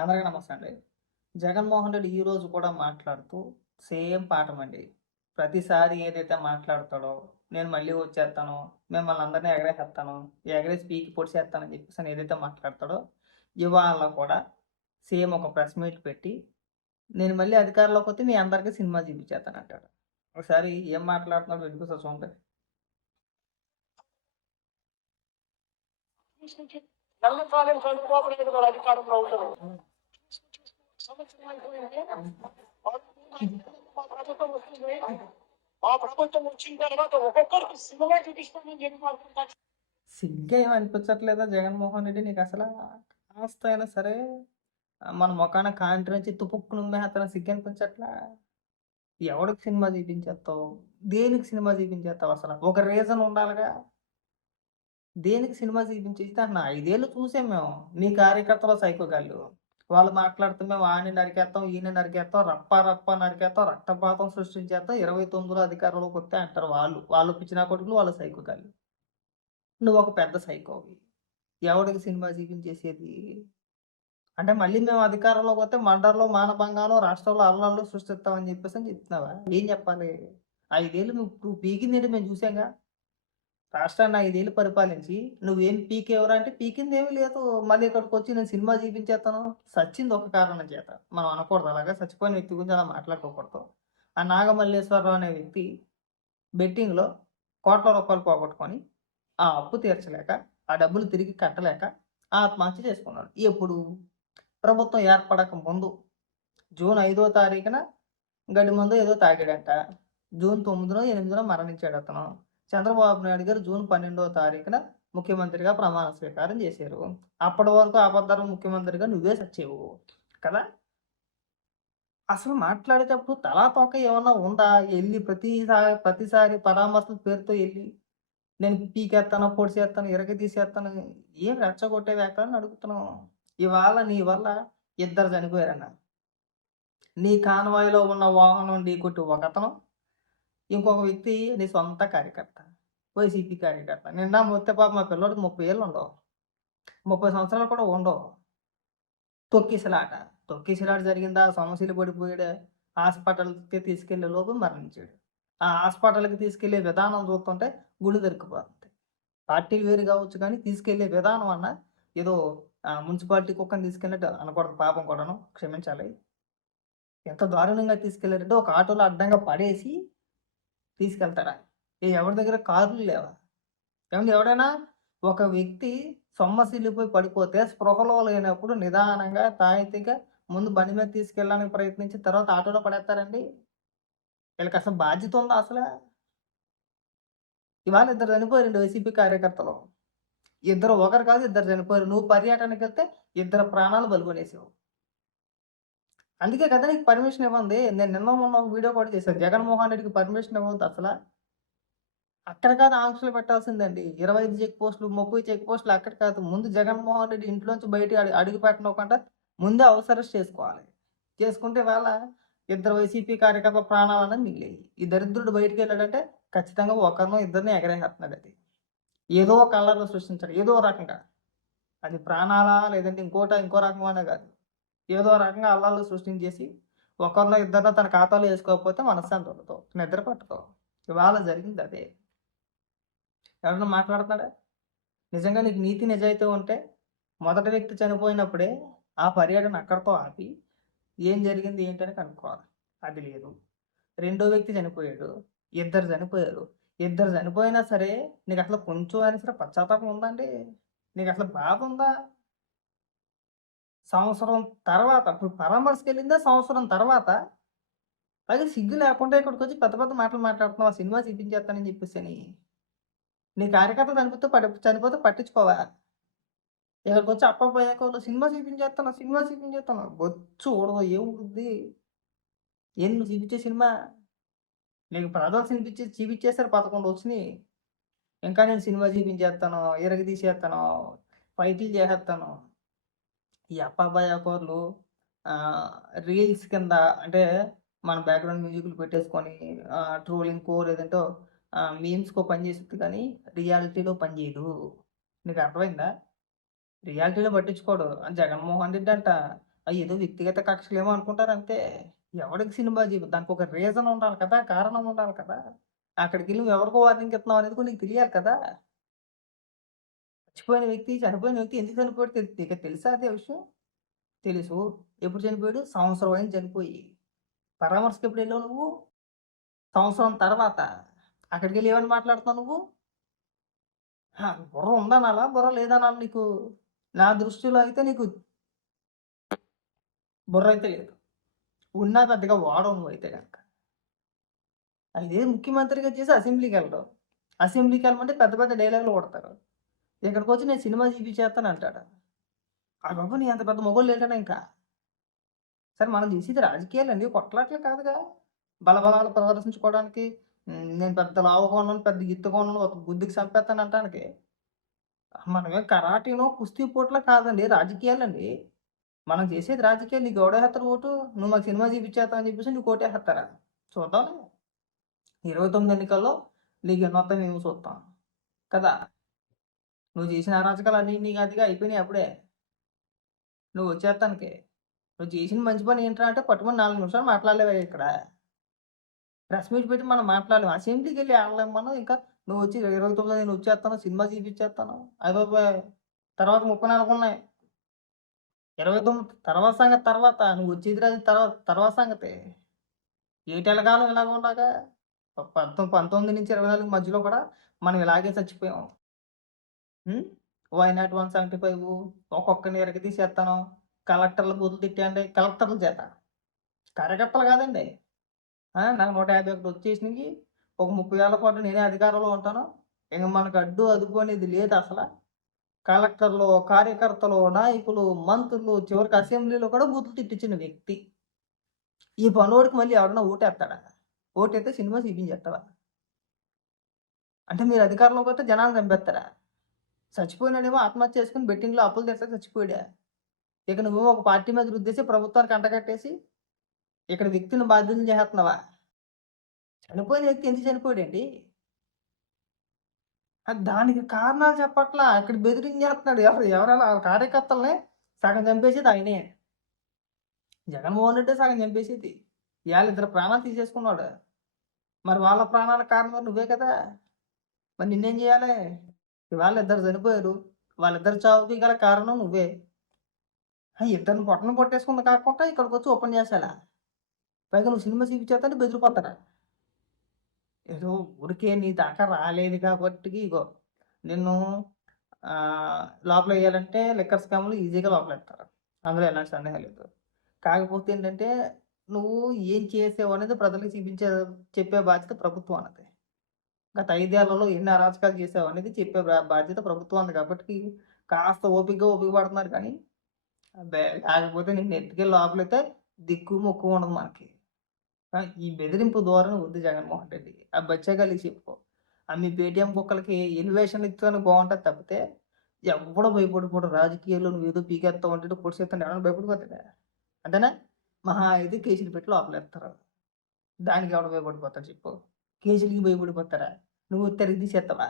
అందరికీ నమస్తే అండి. జగన్మోహన్ రెడ్డి ఈరోజు కూడా మాట్లాడుతూ సేమ్ పాఠం అండి ప్రతిసారి ఏదైతే మాట్లాడతాడో, నేను మళ్ళీ వచ్చేస్తాను, మిమ్మల్ని అందరిని ఎగరేసేస్తాను, ఎగరేసి పీకి పొడిచేస్తానని చెప్పేసి ఏదైతే మాట్లాడతాడో, ఇవాళ కూడా సేమ్ ఒక ప్రెస్ మీట్ పెట్టి, నేను మళ్ళీ అధికారంలోకి వస్తే మీ అందరికీ సినిమా చూపించేస్తాను అంటాడు ఒకసారి ఏం మాట్లాడుతున్నాడో వెళ్ళిపోతా చూడండి. నల్లకాలం చంద్రబాబు నాయుడు గారు అధికారంలో ఉంటారు సంవత్సరం అయిపోయింది మా ప్రభుత్వం వస్తుంది మా ప్రభుత్వం వచ్చిన తర్వాత ఒక్కొక్కరికి సినిమా చూపిస్తామని చెప్పి మాట్లాడుతున్నారు సిగ్గు అనిపించట్లేదా? జగన్మోహన్ రెడ్డి నీకు అసలు కాస్త అయినా సరే మన ముఖాన కాంటి నుంచి తుపుక్కు నుమ్మేస్తాను సిగ్గు అనిపించట్లా? ఎవడికి సినిమా చూపించేస్తావు? దేనికి సినిమా చూపించేస్తావు అసలు? ఒక రీజన్ ఉండాలిగా. దేనికి సినిమా చూపించేస్తే అన్న ఐదేళ్ళు చూసాం మేము. మీ కార్యకర్తలు సైకోగాళ్ళు వాళ్ళు మాట్లాడుతూ మేము ఆయన నరికేస్తాం ఈయన నరికేస్తాం రప్ప రప్ప నరికేస్తాం రక్తపాతం సృష్టించేస్తాం ఇరవై తొమ్మిదిలో అధికారంలోకి వస్తే అంటారు వాళ్ళు. వాళ్ళు పిచ్చిన కొడుకులు వాళ్ళు సైకోగాళ్ళు నువ్వు ఒక పెద్ద సైకోవి. ఎవడికి సినిమా చూపించేసేది అంటే మళ్ళీ మేము అధికారంలోకి వస్తే మండలంలో మానభంగాలు రాష్ట్రంలో అల్లర్లు సృష్టిస్తామని చెప్పేసి అని చెప్తున్నావా? ఏం చెప్పాలి? ఐదేళ్ళు నువ్వు పీకింది ఏంటి మేము చూసాంగా? రాష్ట్రాన్ని ఐదేళ్ళు పరిపాలించి నువ్వేం పీకేవరా అంటే పీకింది ఏమీ లేదు. మళ్ళీ ఇక్కడికి వచ్చి నేను సినిమా చూపించేస్తాను. సచ్చింది ఒక కారణం చేత. మనం అనకూడదు అలాగా. చచ్చిపోయిన వ్యక్తి గురించి అలా మాట్లాడుకోకూడదు. ఆ నాగమల్లేశ్వరరావు అనే వ్యక్తి బెట్టింగ్లో కోట్ల రూపాయలు పోగొట్టుకొని ఆ అప్పు తీర్చలేక ఆ డబ్బులు తిరిగి కట్టలేక ఆత్మహత్య చేసుకున్నాడు. ఎప్పుడు? ప్రభుత్వం ఏర్పడక ముందు. జూన్ ఐదో తారీఖున గడి మందు ఏదో తాగాడంట. జూన్ తొమ్మిదినో ఎనిమిదినో మరణించాడు అతను చంద్రబాబు నాయుడు గారు జూన్ పన్నెండవ తారీఖున ముఖ్యమంత్రిగా ప్రమాణ స్వీకారం చేశారు. అప్పటి వరకు అబద్ధాలు ముఖ్యమంత్రిగా నువ్వే సచ్చేవు కదా? అసలు మాట్లాడేటప్పుడు తలా తొక్క ఏమన్నా ఉందా? వెళ్ళి ప్రతిసారి ప్రతిసారి పరామర్శల పేరుతో వెళ్ళి నేను పీకేస్తాను పొడిచేస్తాను ఇరగ తీసేస్తాను ఏం రెచ్చగొట్టే వ్యాఖ్యలను అడుగుతున్నావు? ఇవాళ నీ వల్ల ఇద్దరు చనిపోయారన్న. నీ కాన్వాయ్లో ఉన్న వాహనం ఢీకొట్టి ఒక అతను ఇంకొక వ్యక్తి నీ సొంత కార్యకర్త వైసీపీ కార్యకర్త. నిన్న మొత్తే పాప మా పిల్లోడికి ముప్పై ఏళ్ళు ఉండవు. ముప్పై సంవత్సరాలు కూడా ఉండవు. తొక్కిసలాట. తొక్కిసలాట జరిగిందా? సమస్యలు పడిపోయాడు. హాస్పిటల్కి తీసుకెళ్ళే లోపు మరణించాడు. ఆ హాస్పిటల్కి తీసుకెళ్ళే విధానం చూస్తుంటే గుడి దొరికిపోతుంది పార్టీలు వేరు కావచ్చు కానీ తీసుకెళ్ళే విధానం అన్న ఏదో ఆ, మున్సిపాలిటీ కుక్కని తీసుకెళ్ళినట్టు అనకూడదు పాపం కూడాను. క్షమించాలి. ఎంత దారుణంగా తీసుకెళ్ళారంటే ఒక ఆటోలో అడ్డంగా పడేసి తీసుకెళ్తారా? ఏ ఎవరి దగ్గర కార్లు లేవా? ఏమంటే ఎవడైనా ఒక వ్యక్తి సొమ్మసిల్లిపోయి పడిపోతే స్పృహలో లేనప్పుడు నిదానంగా తాయితీగా ముందు బండి మీద తీసుకెళ్ళడానికి ప్రయత్నించి తర్వాత ఆటోలో పడేస్తారండి? వీళ్ళకి అసలు బాధ్యత ఉందా అసలు? ఇవాళ ఇద్దరు చనిపోయారు రెండు వైసీపీ కార్యకర్తలు. ఇద్దరు ఒకరు కాదు ఇద్దరు చనిపోయారు. నువ్వు పర్యటనకి వెళ్తే ఇద్దరు ప్రాణాలు బలిగొనేసావు. అందుకే కదా నీకు పర్మిషన్ ఇవ్వండి నేను నిన్న మొన్న ఒక వీడియో కూడా చేశాను. జగన్మోహన్ రెడ్డికి పర్మిషన్ ఇవ్వద్దు అసలు. అక్కడ కాదు ఆంక్షలు పెట్టాల్సిందండి. ఇరవై ఐదు చెక్ పోస్టులు ముప్పై చెక్ పోస్టులు అక్కడ కాదు. ముందు జగన్మోహన్ రెడ్డి ఇంట్లోంచి బయట అడుగు అడుగు పెట్టకుండా ముందే అవసరం చేసుకోవాలి. చేసుకుంటే వాళ్ళ ఇద్దరు వైసీపీ కార్యకర్త ప్రాణాలన్నీ మిగిలేయి. ఈ దరిద్రుడు బయటికి వెళ్ళాడంటే ఖచ్చితంగా ఒకరినో ఇద్దరిని ఎగరేస్తున్నాడు అది. ఏదో ఒక కలర్లో సృష్టించాడు. ఏదో రకంగా. అది ప్రాణాలా లేదంటే ఇంకోట ఇంకో రకమైన కాదు. ఏదో రకంగా అల్లాలు సృష్టించేసి ఒకరినో ఇద్దరినో తన ఖాతాలో వేసుకోకపోతే మనశ్శాంతి ఉండదు నిద్ర పట్టుకో ఇవాళ జరిగింది అదే. ఎవరైనా మాట్లాడుతున్నాడా నిజంగా నీకు నీతి నిజాయితీ ఉంటే మొదటి వ్యక్తి చనిపోయినప్పుడే ఆ పర్యటన అక్కడితో ఆపి ఏం జరిగింది ఏంటని కనుక్కోవాలి. అది లేదు. రెండో వ్యక్తి చనిపోయాడు ఇద్దరు చనిపోయారు. ఇద్దరు చనిపోయినా సరే నీకు అసలు కొంచెం అయినా సరే పశ్చాత్తాపం ఉందండి. నీకు అసలు బాధ ఉందా? సంవత్సరం తర్వాత ఇప్పుడు పరామర్శకి వెళ్ళిందా సంవత్సరం తర్వాత? అది సిగ్గు లేకుండా ఇక్కడికి వచ్చి పెద్ద పెద్ద మాటలు మాట్లాడుతున్నావు. ఆ సినిమా చూపించేస్తానని చెప్పేసి అని నీ కార్యకర్త చనిపోతే పడి చనిపోతే పట్టించుకోవా? ఇక్కడికి వచ్చి అప్పపోయాక సినిమా చూపించేస్తాను సినిమా చూపించేస్తాను వచ్చి ఊడదు ఏముంటుంది ఏం నువ్వు చూపించే సినిమా? నీకు ప్రజలు చూపించే చూపించేస్తారు పదకొండు వచ్చినాయి. ఇంకా నేను సినిమా చూపించేస్తాను ఎరగ తీసేస్తాను ఫైట్లు చేసేస్తాను. ఈ అప్పాబాయాకోర్లు రీల్స్ కింద అంటే మన బ్యాక్గ్రౌండ్ మ్యూజిక్లు పెట్టేసుకొని ట్రోలింగ్ కోర్ లేదంటే మీమ్స్కో పని చేస్తుంది కానీ రియాలిటీలో పనిచేయదు నీకు అర్థమైందా? రియాలిటీలో పట్టించుకోడు. జగన్మోహన్ రెడ్డి అంట. ఏదో వ్యక్తిగత కక్షలేమో అనుకుంటారు అంతే. ఎవరికి సినిమా జీవి దానికి ఒక రీజన్ ఉండాలి కదా కారణం ఉండాలి కదా. అక్కడికి వెళ్ళి ఎవరికో వార్నింగ్ ఇస్తున్నావు అనేది కూడా నీకు తెలియాలి కదా. చచ్చిపోయిన వ్యక్తి చనిపోయిన వ్యక్తి ఎందుకు చనిపోయాడు తెలి- తెలుసా అదే విషయం? తెలుసు. ఎప్పుడు చనిపోయాడు? సంవత్సరం అయింది చనిపోయి. పరామర్శకు ఎప్పుడు వెళ్ళావు నువ్వు? సంవత్సరం తర్వాత. అక్కడికి వెళ్ళి ఏమని మాట్లాడుతావు నువ్వు? హా, బుర్ర ఉందనాలా బుర్ర లేదనాలా నీకు? నా దృష్టిలో అయితే నీకు బుర్ర అయితే లేదు. ఉన్నా పెద్దగా వాడవు నువ్వు అయితే కనుక అదే ముఖ్యమంత్రిగా చేసి అసెంబ్లీకి వెళ్ళడం అసెంబ్లీకి వెళ్ళమంటే పెద్ద పెద్ద డైలాగులు కొడతారు. ఇక్కడికి వచ్చి నేను సినిమా చూపించేస్తాను అంటాడు. ఆ బాబు నీ అంత పెద్ద మొగోళ్ళు లేటాడు ఇంకా? సరే మనం చేసేది రాజకీయాలు అండి కొట్లాట్లు కాదుగా. బలబలాలు ప్రదర్శించుకోవడానికి నేను పెద్ద లావుగా ఉన్నాను పెద్ద ఎత్తుగా ఉన్నాను ఒక బుద్ధికి చంపేస్తాను అంటానికి. మనమే కరాటీనో కుస్తీ పోట్ల కాదండి రాజకీయాలండి. మనం చేసేది రాజకీయాలు నీకు ఎవడేస్తారు ఓటు? నువ్వు మాకు సినిమా చూపించేస్తా అని చెప్పేసి నీకు ఓటేస్తారా? చూద్దాం ఇరవై తొమ్మిది ఎన్నికల్లో నీకు మొత్తం మేము చూస్తాం. కదా? నువ్వు చేసిన అరాచకాలు అన్నీ నీకు అదిగా అయిపోయినాయి అప్పుడే. నువ్వు వచ్చేస్తానికి నువ్వు చేసిన మంచి పని ఏంట్రా అంటే పట్టుమని నాలుగు నిమిషాలు మాట్లాడలేవా ఇక్కడ. ప్రెస్ మీట్ పెట్టి మనం మాట్లాడలేము అసెంబ్లీకి వెళ్ళి ఆడలేము మనం ఇంకా. నువ్వు వచ్చి ఇరవై తొమ్మిది నేను వచ్చేస్తాను సినిమా చూపించేస్తాను అదో తర్వాత ముప్పై నాలుగు ఉన్నాయి. ఇరవై తొమ్మిది తర్వాత సంగతి తర్వాత. నువ్వు వచ్చేది రాదు తర్వాత తర్వాత సంగతి. ఏటెలకాలం ఇలాగ ఉండగా పంతొమ్మిది పంతొమ్మిది నుంచి ఇరవై నాలుగు మధ్యలో కూడా మనం ఇలాగే చచ్చిపోయాం. Why not one seventy five ఒక్కొక్కరిని ఎరగ తీసేస్తాను కలెక్టర్లు బూతులు తిట్టండి కలెక్టర్ల చేత. కార్యకర్తలు కాదండి. నాకు నూట యాభై ఒకటి వచ్చేసినవి ఒక ముప్పై వేల పాటు నేనే అధికారంలో ఉంటాను. ఇంక మనకు అడ్డు అదుపు అనేది లేదు అసలు. కలెక్టర్లు కార్యకర్తలు నాయకులు మంత్రులు చివరికి అసెంబ్లీలో కూడా బూతులు తిట్టించిన వ్యక్తి. ఈ పనోడికి మళ్ళీ ఎవడన్నా ఓటేస్తాడా ఓటేస్తే సినిమా చూపించేస్తావా అంటే మీరు అధికారంలోకి వస్తే జనాలు చంపేస్తారా? చచ్చిపోయినాడేమో ఆత్మహత్య చేసుకుని బెట్టింగ్లో అప్పులు తెస్తే చచ్చిపోయాడా. ఇక నువ్వు ఒక పార్టీ మీద రుద్దేసి ప్రభుత్వానికి అంటగట్టేసి ఇక్కడ వ్యక్తిని బాధ్యతలు చేస్తున్నావా? చనిపోయిన వ్యక్తి ఎందుకు చనిపోయాడండి దానికి కారణాలు చెప్పట్లా. ఇక్కడ బెదిరించేస్తున్నాడు ఎవరు? ఎవరైనా కార్యకర్తలనే సగం చంపేసేది ఆయనే. జగన్మోహన్ రెడ్డి సగం చంపేసేది. ఇవాళ ఇద్దరు ప్రాణాలు తీసేసుకున్నాడు. మరి వాళ్ళ ప్రాణాల కారణం నువ్వే కదా? మరి నిన్నేం చేయాలి? వాళ్ళిద్దరు ఇద్దరు చనిపోయారు. వాళ్ళిద్దరు చావుకి గల కారణం నువ్వే. ఇద్దరిని పొట్టను పొట్టేసుకుంది కాకుండా ఇక్కడికి వచ్చి ఓపెన్ చేసేలా? పైగా నువ్వు సినిమా చూపించేస్తే బెదిరిపోతారా? ఏదో ఊరికే నీ దాకా రాలేదు కాబట్టి ఇగో నిన్ను లోపల వేయాలంటే లిక్కర్ స్కామ్లు ఈజీగా లోపల వెళ్తారు అందులో ఎలాంటి సందేహం లేదు. కాకపోతే ఏంటంటే నువ్వు ఏం చేసావు అనేది ప్రజలకు చూపించే చెప్పే బాధ్యత ప్రభుత్వం అన్నది. గత ఐదేళ్ళలో ఎన్ని అరాచకాలు చేసావు అనేది చెప్పే బాధ్యత ప్రభుత్వం ఉంది కాబట్టి కాస్త ఓపికగా ఓపిక పడుతున్నారు కానీ లేకపోతే నేను ఎత్తుకెళ్ళి లోపలైతే దిక్కు మొక్కు ఉండదు మనకి. ఈ బెదిరింపు ధోరణి వద్దు జగన్మోహన్ రెడ్డి ఆ బచ్చగాలికి చెప్పుకో. ఆ మీ పేటిఎం కుక్కలకి ఎలివేషన్ ఇస్తాను బాగుంటుంది తప్పితే ఎవడో భయపడిపోడు. రాజకీయాల్లో నువ్వు ఏదో పీకేస్తావు అంటే పొడిచేస్తాను ఎవరైనా భయపడిపోతాడా? అంతేనా? మహా అయితే కేసులు పెట్టి లోపలేస్తారు దానికి ఎవడ భయపడిపోతారు చెప్పు. కేసులకి భయపడిపోతారా నువ్వు తిరిగి తీసేస్తావా